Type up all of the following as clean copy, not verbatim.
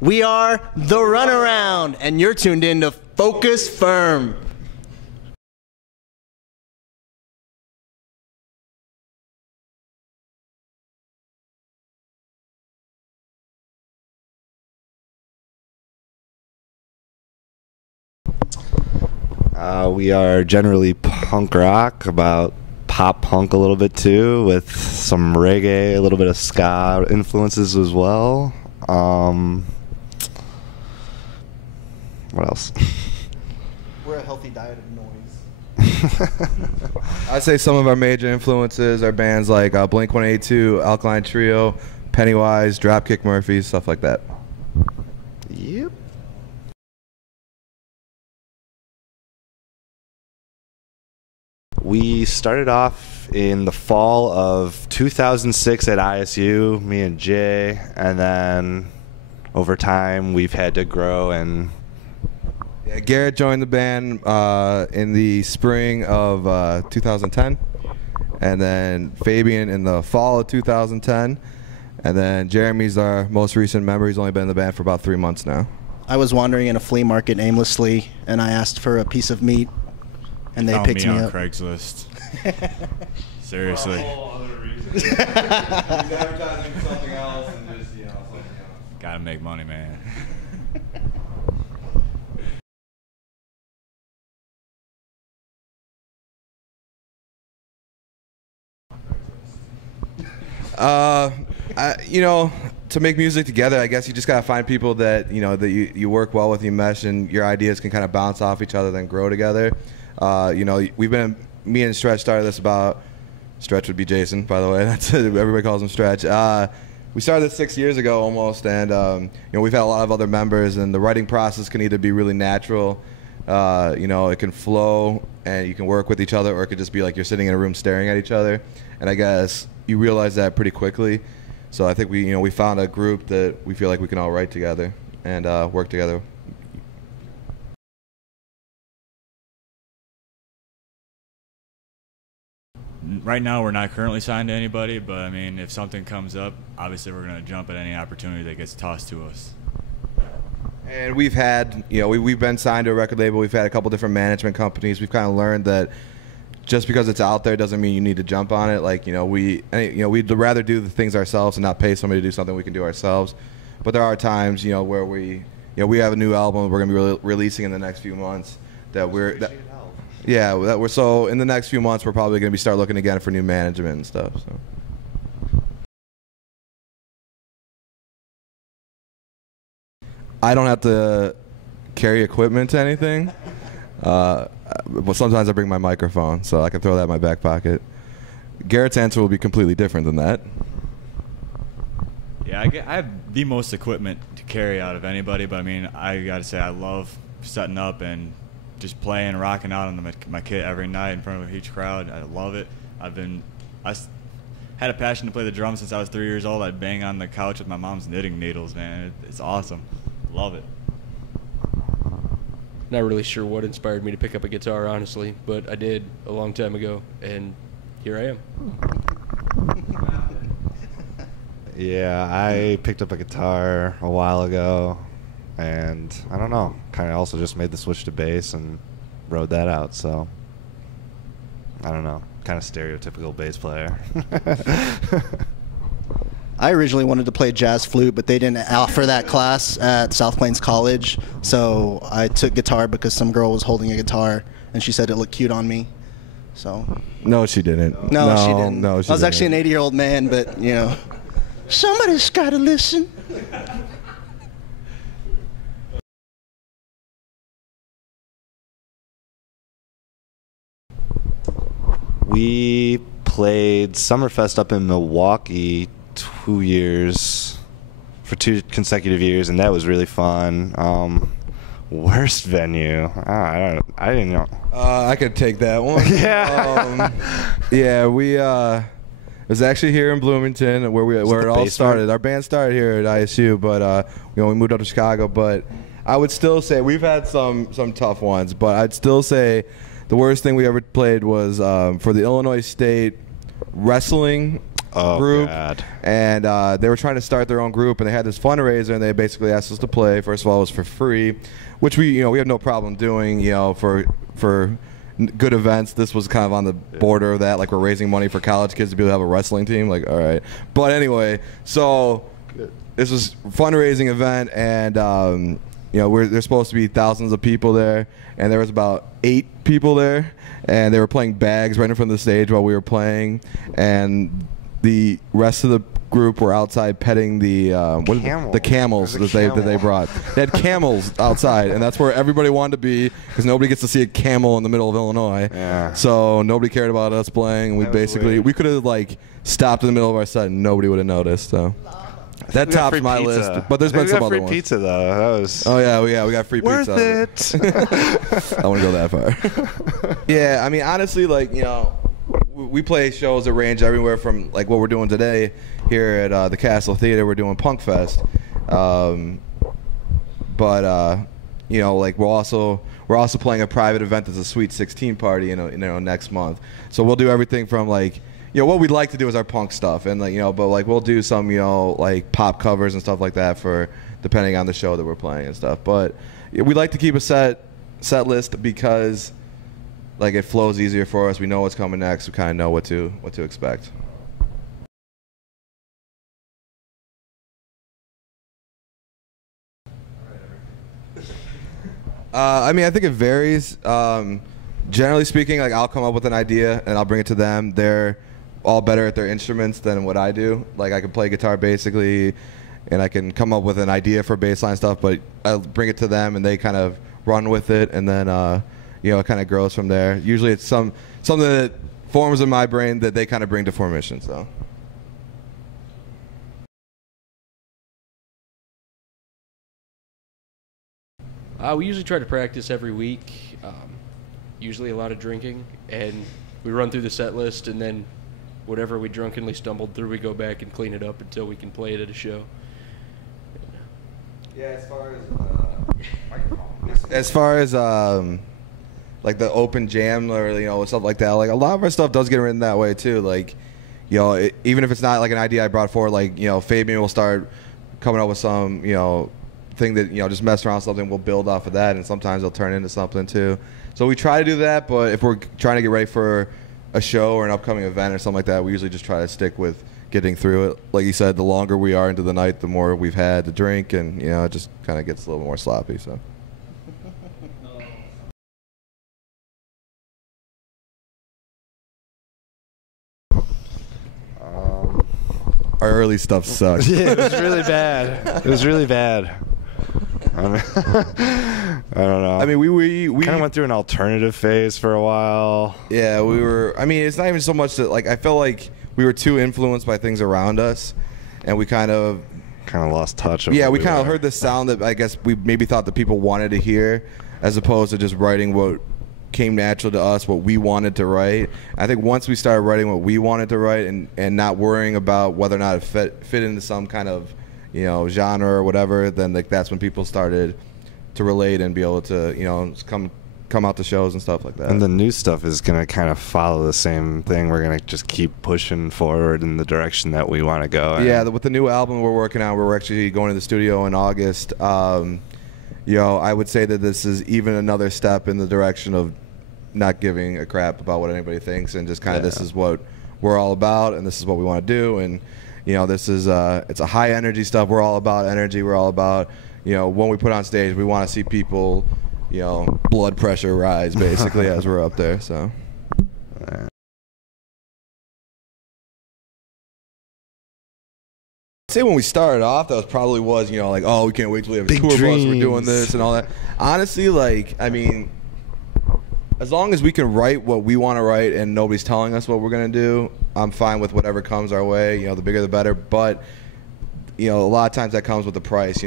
We are The Runaround, and you're tuned in to Focus Firm. We are generally punk rock, about pop punk a little bit too, with some reggae, a little bit of ska influences as well. What else? We're a healthy diet of noise. I'd say some of our major influences are bands like Blink-182, Alkaline Trio, Pennywise, Dropkick Murphys, stuff like that. Yep. We started off in the fall of 2006 at ISU, me and Jay, and then over time we've had to grow. And yeah, Garrett joined the band in the spring of 2010, and then Fabian in the fall of 2010, and then Jeremy's our most recent member. He's only been in the band for about 3 months now. I was wandering in a flea market aimlessly, and I asked for a piece of meat, and they picked me up. Craigslist. Seriously. For a whole other reason. He's advertising for something else and just, something else. Gotta make money, man. To make music together, I guess you just gotta find people that that you work well with, you mesh, and your ideas can kind of bounce off each other, then grow together. Me and Stretch started this about. Stretch would be Jason, by the way. That's it. Everybody calls him Stretch. We started this 6 years ago almost, and we've had a lot of other members, and the writing process can either be really natural, it can flow, and you can work with each other, or it could just be like you're sitting in a room staring at each other. And I guess you realize that pretty quickly. So I think we found a group that we feel like we can all write together and work together. Right now, we're not currently signed to anybody, but I mean, if something comes up, obviously we're going to jump at any opportunity that gets tossed to us. And we've had, we've been signed to a record label. We've had a couple different management companies. We've kind of learned that just because it's out there doesn't mean you need to jump on it. Like, we'd rather do the things ourselves and not pay somebody to do something we can do ourselves. But there are times, where we have a new album we're going to be releasing in the next few months so in the next few months we're probably going to start looking again for new management and stuff. So. I don't have to carry equipment to anything. But sometimes I bring my microphone, so I can throw that in my back pocket. Garrett's answer will be completely different than that. Yeah, I have the most equipment to carry out of anybody, but I mean, I got to say, I love setting up and just playing, rocking out on my kit every night in front of a huge crowd. I love it. I had a passion to play the drums since I was 3 years old. I'd bang on the couch with my mom's knitting needles, man. It's awesome. Love it. Not really sure what inspired me to pick up a guitar, honestly, but I did a long time ago, and here I am. Yeah, I picked up a guitar a while ago, and I don't know, kind of also just made the switch to bass and rode that out, so I don't know, kind of stereotypical bass player. I originally wanted to play jazz flute, but they didn't offer that class at South Plains College, so I took guitar because some girl was holding a guitar, and she said it looked cute on me. So. No, she didn't. No, she didn't. No, I was actually an 80-year-old man, but, somebody's got to listen. We played Summerfest up in Milwaukee 2 years, for 2 consecutive years, and that was really fun. Worst venue? I didn't know. I could take that one. Yeah. We it was actually here in Bloomington where it all started. Our band started here at ISU, but we moved up to Chicago. But I would still say we've had some tough ones, but I'd still say the worst thing we ever played was for the Illinois State Wrestling group, God. and they were trying to start their own group, and they had this fundraiser, and they basically asked us to play. First of all, it was for free, which we have no problem doing, for good events. This was kind of on the border of that, like we're raising money for college kids to be able to have a wrestling team. Like, all right, but anyway, so this was a fundraising event, and there's supposed to be thousands of people there, and there was about 8 people there, and they were playing bags right in front of the stage while we were playing, and the rest of the group were outside petting the camels that they brought. They had camels outside, and that's where everybody wanted to be, because nobody gets to see a camel in the middle of Illinois. Yeah. So nobody cared about us playing. We could have stopped in the middle of our set and nobody would have noticed. So that tops my list. But there's been some other ones. Free pizza though. That was. Oh yeah, we got free pizza. Worth it. I want to go that far. Yeah, I mean honestly, we play shows that range everywhere from like what we're doing today here at the Castle Theater. We're doing Punk Fest, but we're also playing a private event that's a Sweet 16 party, next month. So we'll do everything from what we'd like to do is our punk stuff, and but we'll do some pop covers and stuff like that for depending on the show that we're playing and stuff. But we like to keep a set list because it flows easier for us. We know what's coming next. We kind of know what to expect. I think it varies. Generally speaking, I'll come up with an idea and I'll bring it to them. They're all better at their instruments than what I do. I can play guitar basically, and I can come up with an idea for bassline stuff, but I'll bring it to them and they kind of run with it, and then it kind of grows from there. Usually it's something that forms in my brain that they kind of bring to formation. So. We usually try to practice every week, usually a lot of drinking, and we run through the set list, and then whatever we drunkenly stumbled through, we go back and clean it up until we can play it at a show. Yeah, as far as the open jam or stuff like that, a lot of our stuff does get written that way too. Even if it's not an idea I brought forward, Fabian will start coming up with some thing that just mess around with something, we'll build off of that, and sometimes it'll turn into something too. So we try to do that, but if we're trying to get ready for a show or an upcoming event or something like that, we usually just try to stick with getting through it. Like you said, the longer we are into the night, the more we've had to drink, and it just kind of gets a little more sloppy. So. Our early stuff sucked. Yeah, it was really bad. It was really bad. I don't know. We kind of went through an alternative phase for a while. Yeah, we were. It's not even so much that I felt like we were too influenced by things around us, and we kind of lost touch. Yeah, we kind of heard the sound that I guess we maybe thought that people wanted to hear, as opposed to just writing what came natural to us, what we wanted to write. I think once we started writing what we wanted to write and not worrying about whether or not it fit into some kind of genre or whatever, then that's when people started to relate and be able to come out to shows and stuff like that. And the new stuff is going to kind of follow the same thing. We're going to just keep pushing forward in the direction that we want to go. Yeah, with the new album we're working on, we're actually going to the studio in August. I would say that this is even another step in the direction of not giving a crap about what anybody thinks, and just kind of this is what we're all about, and this is what we want to do. And this is it's a high energy stuff. We're all about energy. We're all about when we put on stage, we want to see people blood pressure rise basically as we're up there. So. I'd say when we started off, that probably was, oh, we can't wait till we have a tour bus, we're doing this and all that. Honestly, as long as we can write what we want to write and nobody's telling us what we're going to do, I'm fine with whatever comes our way. The bigger the better. But, a lot of times that comes with the price.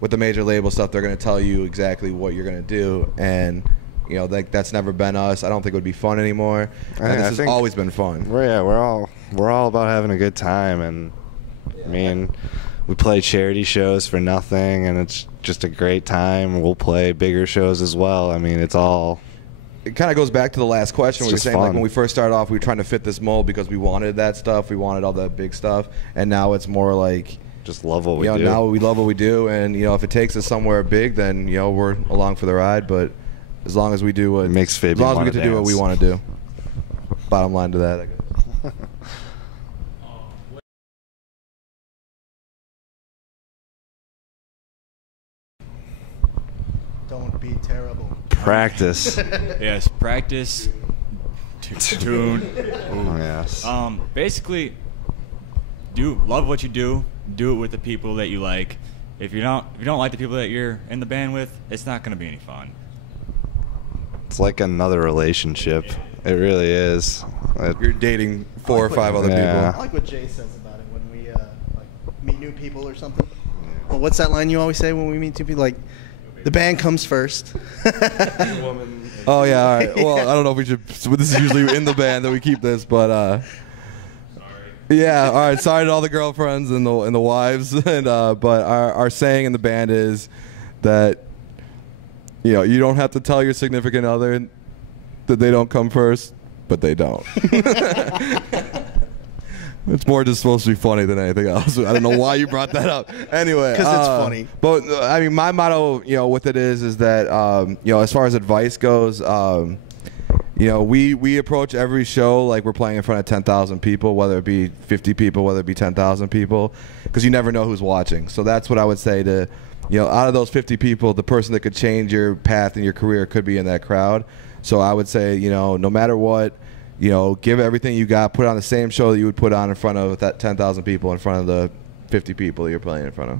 With the major label stuff, they're going to tell you exactly what you're going to do. And, that's never been us. I don't think it would be fun anymore. And this has always been fun. We're all about having a good time. And, we play charity shows for nothing, and it's just a great time. We'll play bigger shows as well. It's all... it kind of goes back to the last question where you're just saying, like, fun. when we first started off, we were trying to fit this mold because we wanted that stuff. We wanted all that big stuff. And now it's more like, Just love what we you know, do. now we love what we do. And, you know, if it takes us somewhere big, then, you know, we're along for the ride. But as long as we do what, It makes as Fabian long as we wanna get to do what we dance. want to do. Bottom line to that, I guess. Don't be terrible. Practice. Yes, practice, tune. Oh, yes. Basically, love what you do. Do it with the people that you like. If you don't like the people that you're in the band with, it's not going to be any fun. It's like another relationship. It really is. You're dating 4 or 5 other Yeah. I people. like what Jay says about it when we like meet new people or something. Well, what's that line you always say when we meet two people? Like, the band comes first. Oh, yeah, all right. Well, I don't know if we should. This is usually in the band that we keep this, but. Yeah, all right. Sorry to all the girlfriends and the wives, and but our saying in the band is that, you know, you don't have to tell your significant other that they don't come first, but they don't. It's more just supposed to be funny than anything else. I don't know why you brought that up. Anyway, 'Cause it's funny. But I mean, my motto, you know, with it is that you know, as far as advice goes. You know, we approach every show like we're playing in front of 10,000 people, whether it be 50 people, whether it be 10,000 people, because you never know who's watching. So that's what I would say to, you know, out of those 50 people, the person that could change your path in your career could be in that crowd. So I would say, you know, no matter what, you know, give everything you got, put on the same show that you would put on in front of that 10,000 people, in front of the 50 people that you're playing in front of.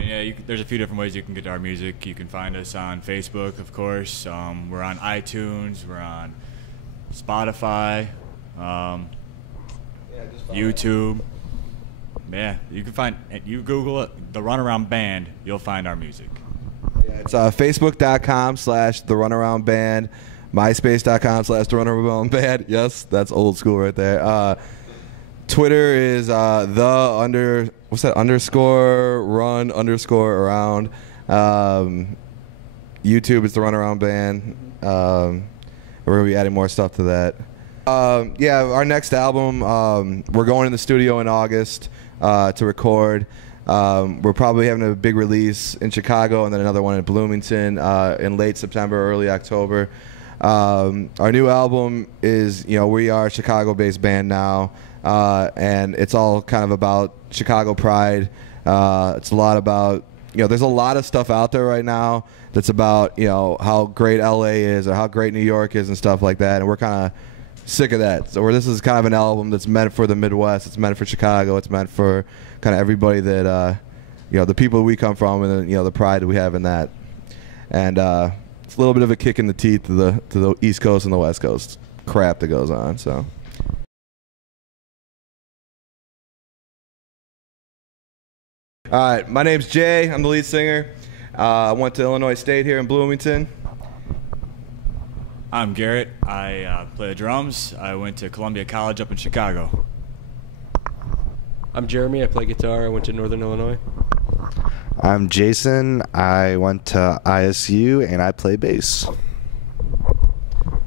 Yeah, there's a few different ways you can get our music. You can find us on Facebook, of course. We're on iTunes. We're on Spotify, YouTube. Yeah, you can find. You Google it, the Runaround Band. You'll find our music. Yeah, it's Facebook.com/The Runaround Band, MySpace.com/The Runaround Band. Yes, that's old school right there. Twitter is what's that, _run_around. YouTube is the Runaround Band. We're gonna be adding more stuff to that. Yeah, our next album, we're going in the studio in August to record. We're probably having a big release in Chicago and then another one in Bloomington in late September, early October. Our new album is, you know, we are a Chicago-based band now. And it's all kind of about Chicago pride. It's a lot about, you know, there's a lot of stuff out there right now that's about, you know, how great LA is or how great New York is and stuff like that. And we're kind of sick of that. So this is kind of an album that's meant for the Midwest. It's meant for Chicago. It's meant for kind of everybody that, you know, the people we come from and, you know, the pride that we have in that. And it's a little bit of a kick in the teeth to the East Coast and the West Coast crap that goes on. So. All right, my name's Jay. I'm the lead singer. I went to Illinois State here in Bloomington. I'm Garrett. I play the drums. I went to Columbia College up in Chicago. I'm Jeremy. I play guitar. I went to Northern Illinois. I'm Jason. I went to ISU and I play bass.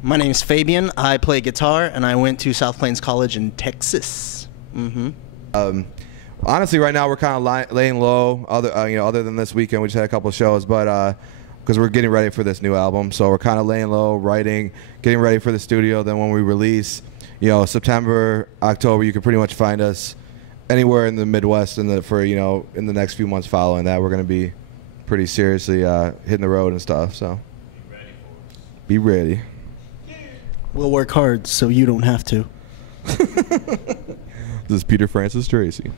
My name's Fabian. I play guitar, and I went to South Plains College in Texas. Honestly, right now we're kind of laying low. Other than this weekend, we just had a couple of shows, but because we're getting ready for this new album, so we're kind of laying low, writing, getting ready for the studio. Then when we release, you know, September, October, you can pretty much find us anywhere in the Midwest. In the next few months following that, we're going to be pretty seriously hitting the road and stuff. So be ready. We'll work hard so you don't have to. This is Peter Francis Tracy.